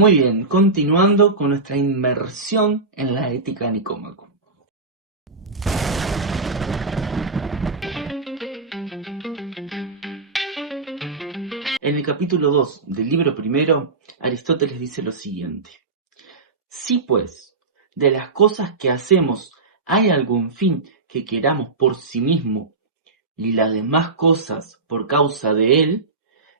Muy bien, continuando con nuestra inmersión en la ética de Nicómaco. En el capítulo 2 del libro primero, Aristóteles dice lo siguiente. Si pues, de las cosas que hacemos hay algún fin que queramos por sí mismo, y las demás cosas por causa de él,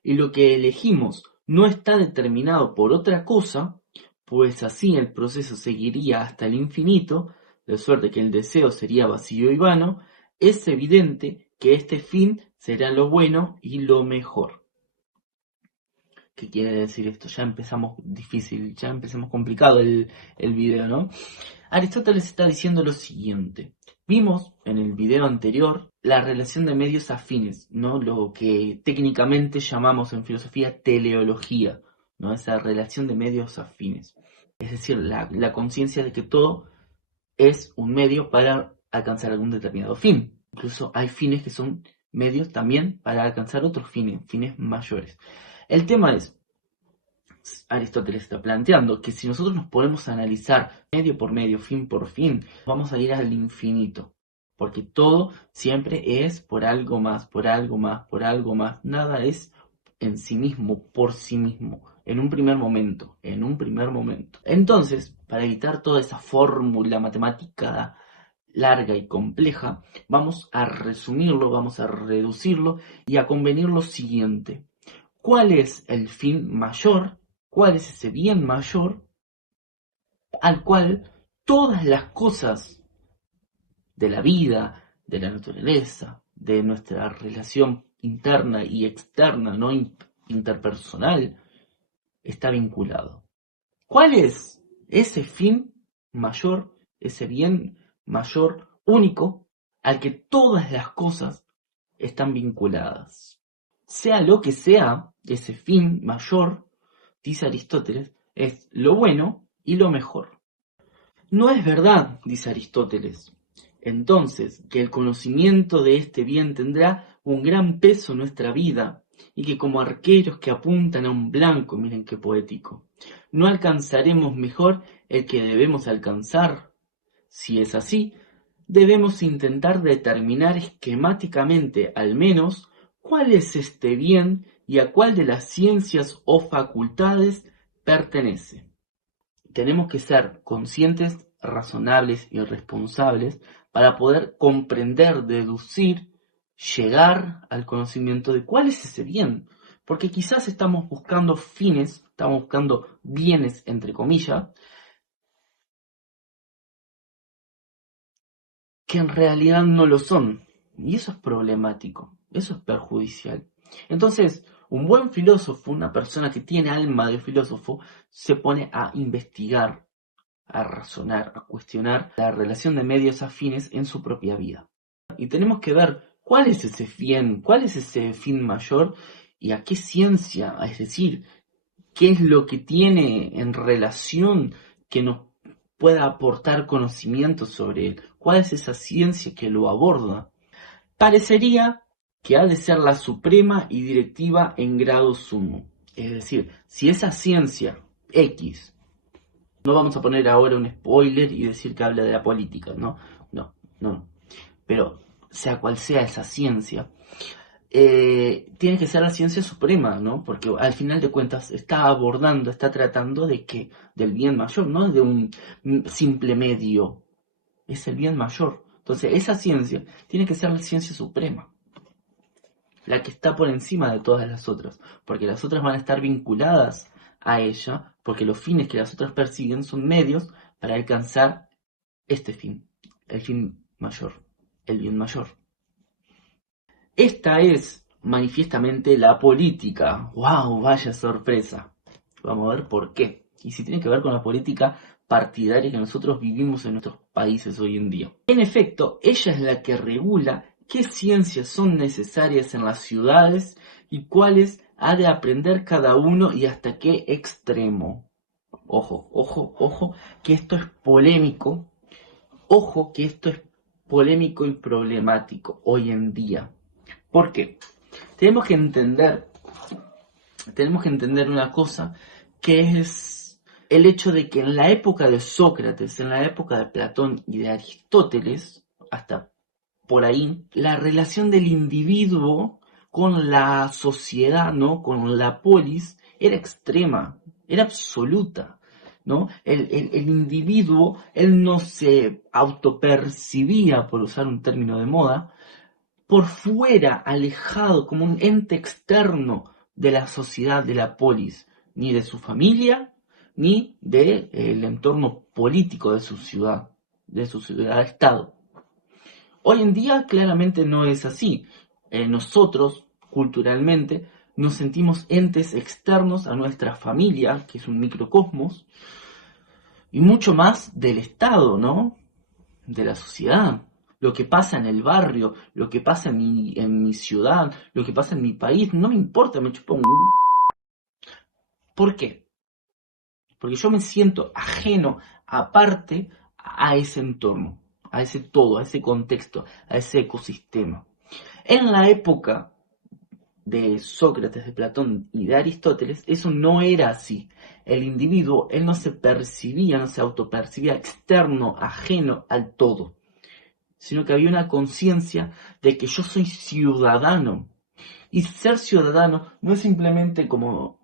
y lo que elegimos no está determinado por otra cosa, pues así el proceso seguiría hasta el infinito, de suerte que el deseo sería vacío y vano, es evidente que este fin será lo bueno y lo mejor. ¿Qué quiere decir esto? Ya empezamos difícil, ya empezamos complicado el video, ¿no? Aristóteles está diciendo lo siguiente. Vimos en el video anterior la relación de medios afines, ¿no? Lo que técnicamente llamamos en filosofía teleología, ¿no? Esa relación de medios afines. Es decir, la conciencia de que todo es un medio para alcanzar algún determinado fin. Incluso hay fines que son medios también para alcanzar otros fines mayores. El tema es, Aristóteles está planteando que si nosotros nos ponemos a analizar medio por medio, fin por fin, vamos a ir al infinito. Porque todo siempre es por algo más, por algo más, por algo más. Nada es en sí mismo, por sí mismo, en un primer momento, en un primer momento. Entonces, para evitar toda esa fórmula matemática larga y compleja, vamos a resumirlo, vamos a reducirlo y a convenir lo siguiente. ¿Cuál es el fin mayor? ¿Cuál es ese bien mayor al cual todas las cosas de la vida, de la naturaleza, de nuestra relación interna y externa, no interpersonal, está vinculado? ¿Cuál es ese fin mayor, ese bien mayor único al que todas las cosas están vinculadas? Sea lo que sea, ese fin mayor, dice Aristóteles, es lo bueno y lo mejor. No es verdad, dice Aristóteles, entonces, que el conocimiento de este bien tendrá un gran peso en nuestra vida y que como arqueros que apuntan a un blanco, miren qué poético, no alcanzaremos mejor el que debemos alcanzar. Si es así, debemos intentar determinar esquemáticamente al menos cuál es este bien y a cuál de las ciencias o facultades pertenece. Tenemos que ser conscientes, razonables y responsables para poder comprender, deducir, llegar al conocimiento de cuál es ese bien. Porque quizás estamos buscando fines, estamos buscando bienes, entre comillas, que en realidad no lo son. Y eso es problemático, eso es perjudicial. Entonces, un buen filósofo, una persona que tiene alma de filósofo, se pone a investigar, a razonar, a cuestionar la relación de medios afines en su propia vida. Y tenemos que ver cuál es ese fin, cuál es ese fin mayor y a qué ciencia, es decir, qué es lo que tiene en relación que nos pueda aportar conocimiento sobre él, cuál es esa ciencia que lo aborda. Parecería que ha de ser la suprema y directiva en grado sumo. Es decir, si esa ciencia X, no vamos a poner ahora un spoiler y decir que habla de la política, no. Pero sea cual sea esa ciencia, tiene que ser la ciencia suprema, ¿no? Porque al final de cuentas está abordando, está tratando de que, del bien mayor, no de un simple medio, es el bien mayor. Entonces esa ciencia tiene que ser la ciencia suprema, la que está por encima de todas las otras, porque las otras van a estar vinculadas a ella, porque los fines que las otras persiguen son medios para alcanzar este fin, el fin mayor, el bien mayor. Esta es manifiestamente la política. ¡Wow! Vaya sorpresa. Vamos a ver por qué. Y si tiene que ver con la política partidaria que nosotros vivimos en nuestros países hoy en día. En efecto, ella es la que regula qué ciencias son necesarias en las ciudades y cuáles ha de aprender cada uno y hasta qué extremo. Ojo, que esto es polémico. Ojo que esto es polémico y problemático hoy en día. ¿Por qué? Tenemos que entender una cosa que es el hecho de que en la época de Sócrates, en la época de Platón y de Aristóteles, hasta por ahí, la relación del individuo con la sociedad, ¿no? Con la polis, era extrema, era absoluta, ¿no? El individuo, él no se autopercibía, por usar un término de moda, por fuera, alejado, como un ente externo de la sociedad, de la polis, ni de su familia, ni del entorno político de su ciudad-estado. Hoy en día claramente no es así. Nosotros, culturalmente, nos sentimos entes externos a nuestra familia, que es un microcosmos, y mucho más del Estado, ¿no? De la sociedad. Lo que pasa en el barrio, lo que pasa en mi ciudad, lo que pasa en mi país, no me importa, me chupa un... ¿Por qué? Porque yo me siento ajeno, aparte, a ese entorno, a ese todo, a ese contexto, a ese ecosistema. En la época de Sócrates, de Platón y de Aristóteles, eso no era así. El individuo, él no se percibía, no se autopercibía externo, ajeno al todo, sino que había una conciencia de que yo soy ciudadano. Y ser ciudadano no es simplemente como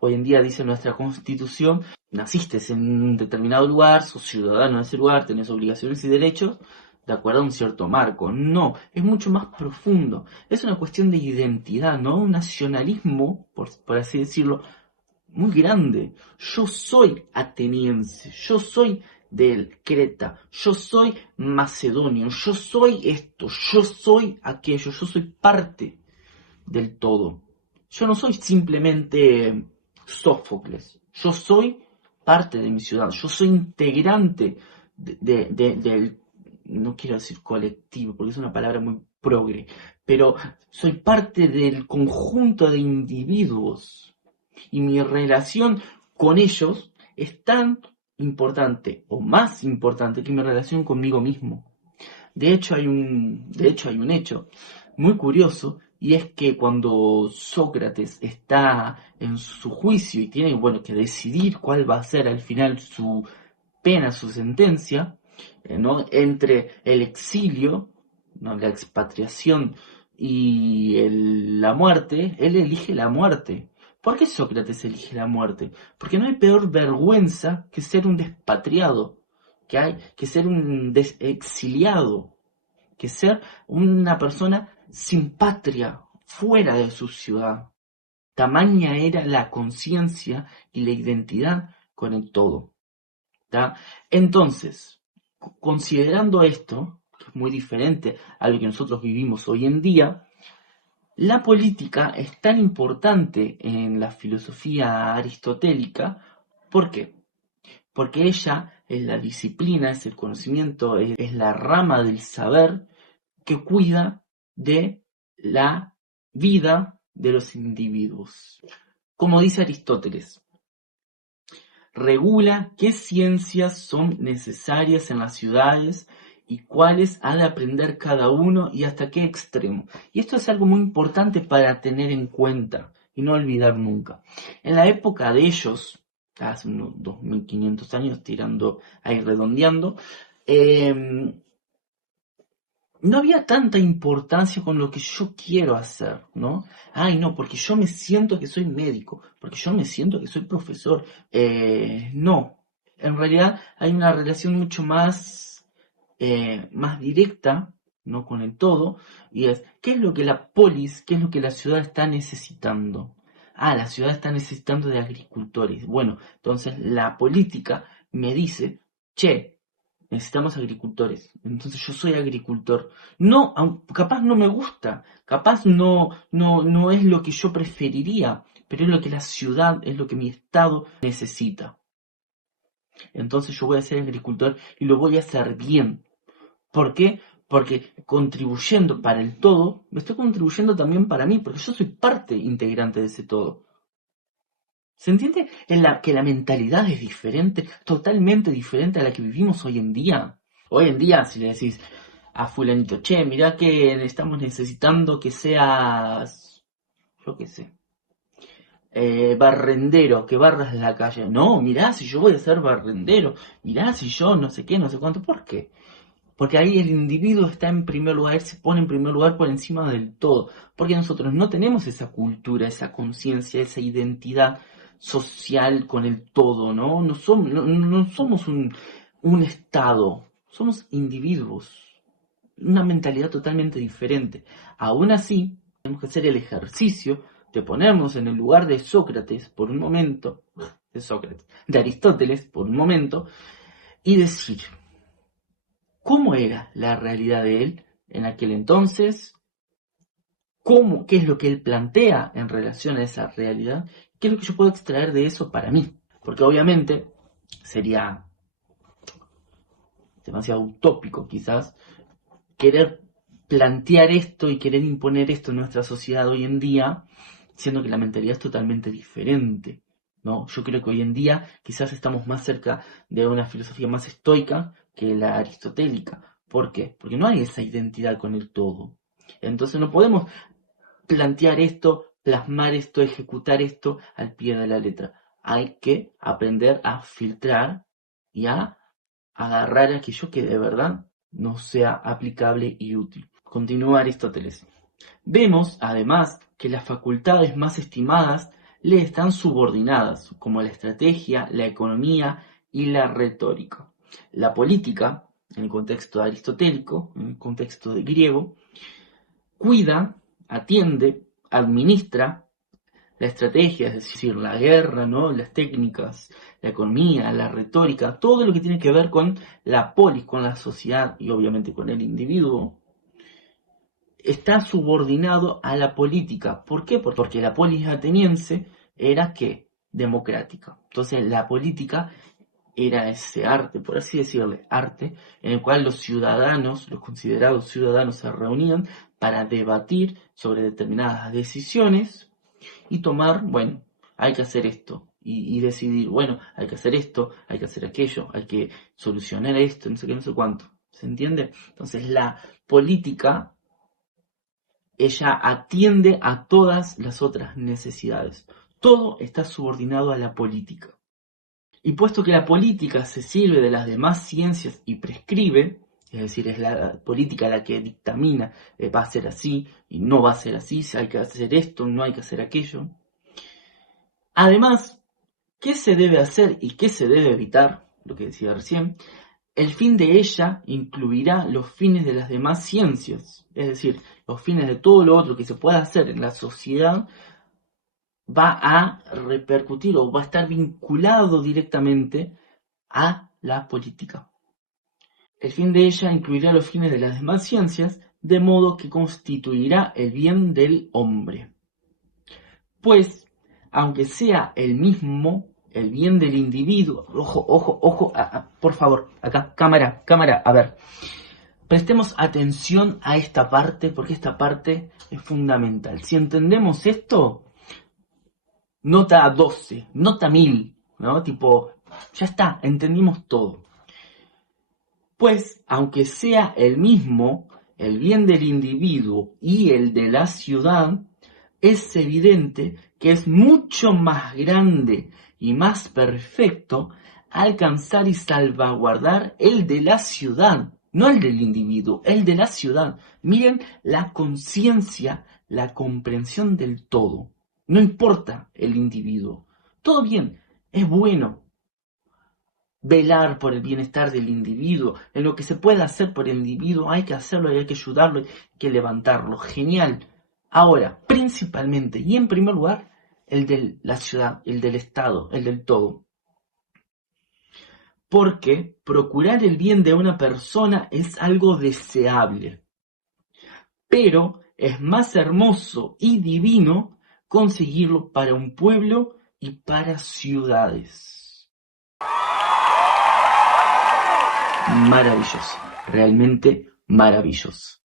hoy en día dice nuestra Constitución, naciste en un determinado lugar, sos ciudadano de ese lugar, tenés obligaciones y derechos, de acuerdo a un cierto marco. No, es mucho más profundo. Es una cuestión de identidad, ¿no? Un nacionalismo, por así decirlo, muy grande. Yo soy ateniense, yo soy del Creta, yo soy macedonio, yo soy esto, yo soy aquello, yo soy parte del todo. Yo no soy simplemente Sófocles, yo soy parte de mi ciudad, yo soy integrante del, no quiero decir colectivo, porque es una palabra muy progre, pero soy parte del conjunto de individuos y mi relación con ellos es tan importante o más importante que mi relación conmigo mismo. De hecho hay un hecho muy curioso y es que cuando Sócrates está en su juicio y tiene, bueno, que decidir cuál va a ser al final su pena, su sentencia, ¿no? Entre el exilio, ¿no? La expatriación y la muerte, él elige la muerte. ¿Por qué Sócrates elige la muerte? Porque no hay peor vergüenza que ser un despatriado, que hay que ser un exiliado, que ser una persona sin patria, fuera de su ciudad. Tamaña era la conciencia y la identidad con el todo. ¿Tá? Entonces, considerando esto, que es muy diferente a lo que nosotros vivimos hoy en día, la política es tan importante en la filosofía aristotélica. ¿Por qué? Porque ella es la disciplina, es el conocimiento, es la rama del saber que cuida de la vida de los individuos. Como dice Aristóteles, regula qué ciencias son necesarias en las ciudades y cuáles ha de aprender cada uno y hasta qué extremo. Y esto es algo muy importante para tener en cuenta y no olvidar nunca. En la época de ellos, hace unos 2500 años, tirando ahí redondeando, no había tanta importancia con lo que yo quiero hacer, ¿no? Ay, no, porque yo me siento que soy médico, porque yo me siento que soy profesor. No, en realidad hay una relación mucho más directa, ¿no? Con el todo, y es, ¿qué es lo que la polis, qué es lo que la ciudad está necesitando? Ah, la ciudad está necesitando de agricultores. Bueno, entonces la política me dice, che, necesitamos agricultores. Entonces yo soy agricultor. No, capaz no me gusta, capaz no es lo que yo preferiría, pero es lo que la ciudad, es lo que mi estado necesita. Entonces yo voy a ser agricultor y lo voy a hacer bien. ¿Por qué? Porque contribuyendo para el todo, me estoy contribuyendo también para mí, porque yo soy parte integrante de ese todo. ¿Se entiende que la mentalidad es diferente, totalmente diferente a la que vivimos hoy en día? Hoy en día, si le decís a fulanito, che, mirá que estamos necesitando que seas, yo qué sé, barrendero, que barras la calle. No, mirá si yo voy a ser barrendero, mirá si yo no sé qué, no sé cuánto. ¿Por qué? Porque ahí el individuo está en primer lugar, se pone en primer lugar por encima del todo. Porque nosotros no tenemos esa cultura, esa conciencia, esa identidad social con el todo, ¿no? No somos un estado, somos individuos, una mentalidad totalmente diferente. Aún así, tenemos que hacer el ejercicio de ponernos en el lugar de Sócrates por un momento, de Aristóteles por un momento, y decir, ¿cómo era la realidad de él en aquel entonces? ¿Qué es lo que él plantea en relación a esa realidad? ¿Qué es lo que yo puedo extraer de eso para mí? Porque obviamente sería demasiado utópico quizás querer plantear esto y querer imponer esto en nuestra sociedad hoy en día, siendo que la mentalidad es totalmente diferente, ¿no? Yo creo que hoy en día quizás estamos más cerca de una filosofía más estoica que la aristotélica. ¿Por qué? Porque no hay esa identidad con el todo. Entonces no podemos plantear esto, plasmar esto, ejecutar esto al pie de la letra. Hay que aprender a filtrar y a agarrar aquello que de verdad nos sea aplicable y útil. Continúa Aristóteles. Vemos, además, que las facultades más estimadas le están subordinadas, como la estrategia, la economía y la retórica. La política, en el contexto aristotélico, en el contexto de griego, cuida, atiende, administra la estrategia, es decir, la guerra, ¿no? Las técnicas, la economía, la retórica, todo lo que tiene que ver con la polis, con la sociedad y obviamente con el individuo, está subordinado a la política. ¿Por qué? Porque la polis ateniense era ¿qué? Democrática. Entonces la política era ese arte, por así decirle, arte, en el cual los ciudadanos, los considerados ciudadanos, se reunían para debatir sobre determinadas decisiones y tomar, bueno, hay que hacer esto. Y decidir, bueno, hay que hacer esto, hay que hacer aquello, hay que solucionar esto, no sé qué, no sé cuánto. ¿Se entiende? Entonces la política, ella atiende a todas las otras necesidades. Todo está subordinado a la política. Y puesto que la política se sirve de las demás ciencias y prescribe, es decir, es la política la que dictamina, va a ser así y no va a ser así, si hay que hacer esto, no hay que hacer aquello. Además, ¿qué se debe hacer y qué se debe evitar? Lo que decía recién. El fin de ella incluirá los fines de las demás ciencias, es decir, los fines de todo lo otro que se pueda hacer en la sociedad va a repercutir o va a estar vinculado directamente a la política. El fin de ella incluirá los fines de las demás ciencias, de modo que constituirá el bien del hombre. Pues, aunque sea el mismo, el bien del individuo, ojo, por favor, acá, cámara, a ver, prestemos atención a esta parte, porque esta parte es fundamental. Si entendemos esto, nota 12, nota 1000, ¿no? Tipo, ya está, entendimos todo. Pues, aunque sea el mismo, el bien del individuo y el de la ciudad, es evidente que es mucho más grande y más perfecto alcanzar y salvaguardar el de la ciudad, no el del individuo, el de la ciudad. Miren la conciencia, la comprensión del todo. No importa el individuo. Todo bien, es bueno velar por el bienestar del individuo. En lo que se pueda hacer por el individuo hay que hacerlo y hay que ayudarlo, hay que levantarlo. Genial. Ahora, principalmente y en primer lugar, el de la ciudad, el del Estado, el del todo. Porque procurar el bien de una persona es algo deseable, pero es más hermoso y divino conseguirlo para un pueblo y para ciudades. Maravilloso, realmente maravilloso.